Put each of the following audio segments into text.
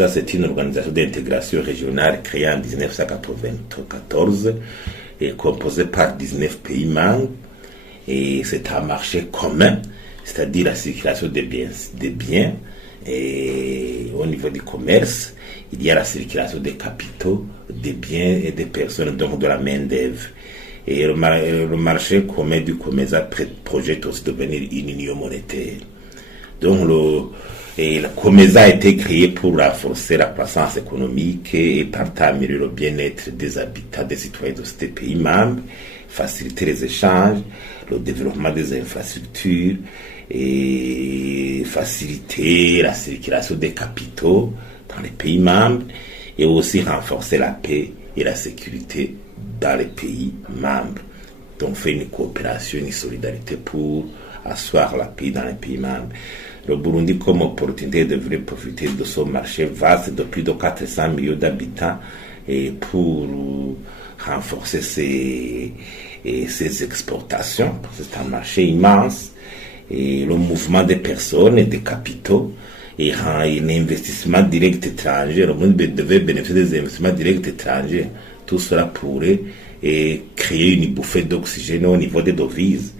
Comesa, c'est une organisation d'intégration régionale créée en 1994 et composée par 19 pays membres. Et c'est un marché commun, c'est-à-dire la circulation des biens. Et au niveau du commerce, il y a la circulation des capitaux, des biens et des personnes, donc de la main-d'œuvre. Et le marché commun du Comesa projette aussi de devenir une union monétaire. Donc le Comesa a été créé pour renforcer la croissance économique et partant améliorer le bien-être des habitants, des citoyens de ces pays membres, faciliter les échanges, le développement des infrastructures et faciliter la circulation des capitaux dans les pays membres et aussi renforcer la paix et la sécurité dans les pays membres. Donc, fait une coopération, une solidarité pour asseoir la paix dans les pays membres. Le Burundi, comme opportunité, devrait profiter de son marché vaste de plus de 400 millions d'habitants et pour renforcer ses exportations. C'est un marché immense et le mouvement des personnes et des capitaux et un investissement direct étranger. Le monde devait bénéficier des investissements directs étrangers. Tout cela pourrait créer une bouffée d'oxygène au niveau des devises.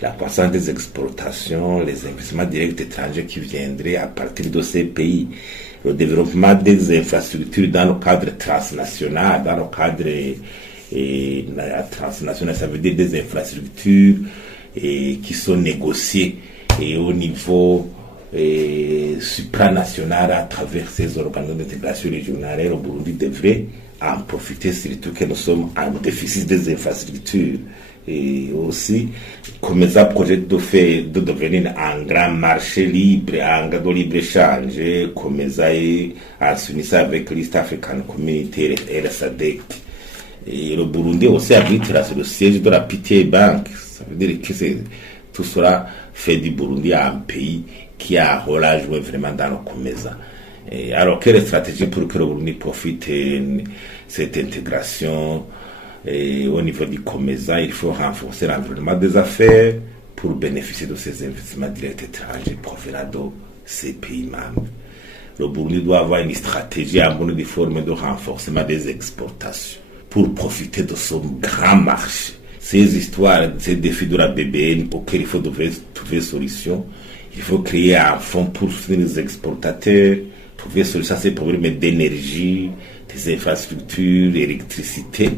La croissance des exportations, les investissements directs étrangers qui viendraient à partir de ces pays, le développement des infrastructures dans le cadre transnational, transnational, ça veut dire des infrastructures qui sont négociées et au niveau supranational à travers ces organismes d'intégration régionale. Le Burundi devrait en profiter, surtout que nous sommes en déficit des infrastructures. Et aussi, Comesa projette de devenir un grand marché libre, un grand libre-échange. Comesa est en s'unissant avec l'East African Community et la SADC. Et le Burundi aussi abrite le siège de la PTA Bank. Ça veut dire que tout cela fait du Burundi un pays qui a un rôle à jouer vraiment dans le Comesa. Et alors, quelle stratégie pour que le Burundi profite de cette intégration? Et au niveau du Comesa, il faut renforcer l'environnement des affaires pour bénéficier de ces investissements directs étrangers provenant de ces pays membres. Le Burundi doit avoir une stratégie en bonne forme de renforcement des exportations pour profiter de son grand marché. Ces histoires, ces défis de la BBN auxquels il faut trouver une solution. Il faut créer un fonds pour soutenir les exportateurs, trouver une solution à ces problèmes d'énergie, des infrastructures, d'électricité,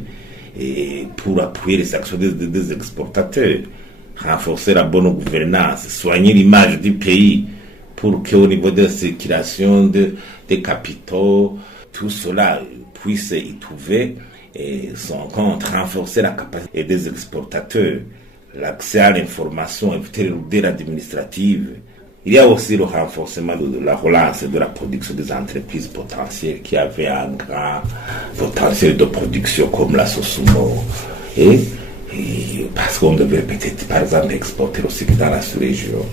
et pour appuyer les actions des exportateurs, renforcer la bonne gouvernance, soigner l'image du pays pour qu'au niveau de la circulation des capitaux, tout cela puisse y trouver son compte, renforcer la capacité des exportateurs, l'accès à l'information, éviter les lourdeurs administratives. Il y a aussi le renforcement de la relance de la production des entreprises potentielles qui avaient un grand potentiel de production comme la Sosumo. Et parce qu'on devait peut-être, par exemple, exporter aussi dans la sous-région.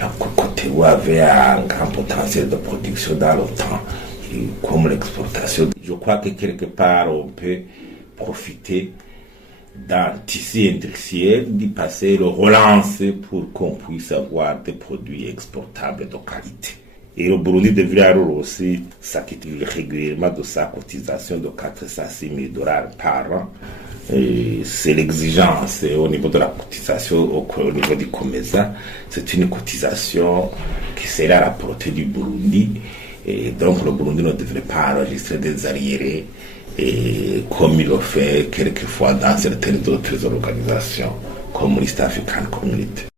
La côté où avait un grand potentiel de production dans le temps, comme l'exportation. Je crois que quelque part, on peut profiter d'un tissu industriel d'y passer, le relancer pour qu'on puisse avoir des produits exportables de qualité. Et le Burundi devrait alors aussi s'acquitter régulièrement de sa cotisation de $406 000 par an. Et c'est l'exigence au niveau de la cotisation, au niveau du Comesa. C'est une cotisation qui sera à la portée du Burundi. Et donc le Burundi ne devrait pas enregistrer des arriérés et comme il le fait quelquefois dans certaines autres organisations comme l'East African Community.